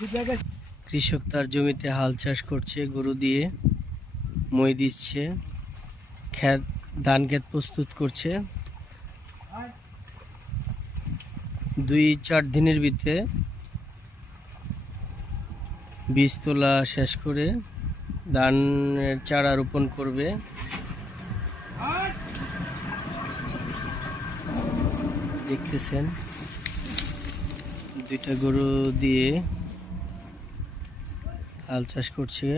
কৃষক তার জমিতে হাল চাষ করছে, গরু দিয়ে মই দিচ্ছে, ধান ক্ষেত প্রস্তুত করছে। 2-4 দিনের ভিতরে বীজ তোলা শেষ করে ধানের চারা রোপণ করবে। দেখতেছেন 2টা গরু দিয়ে হাল চাষ করছে।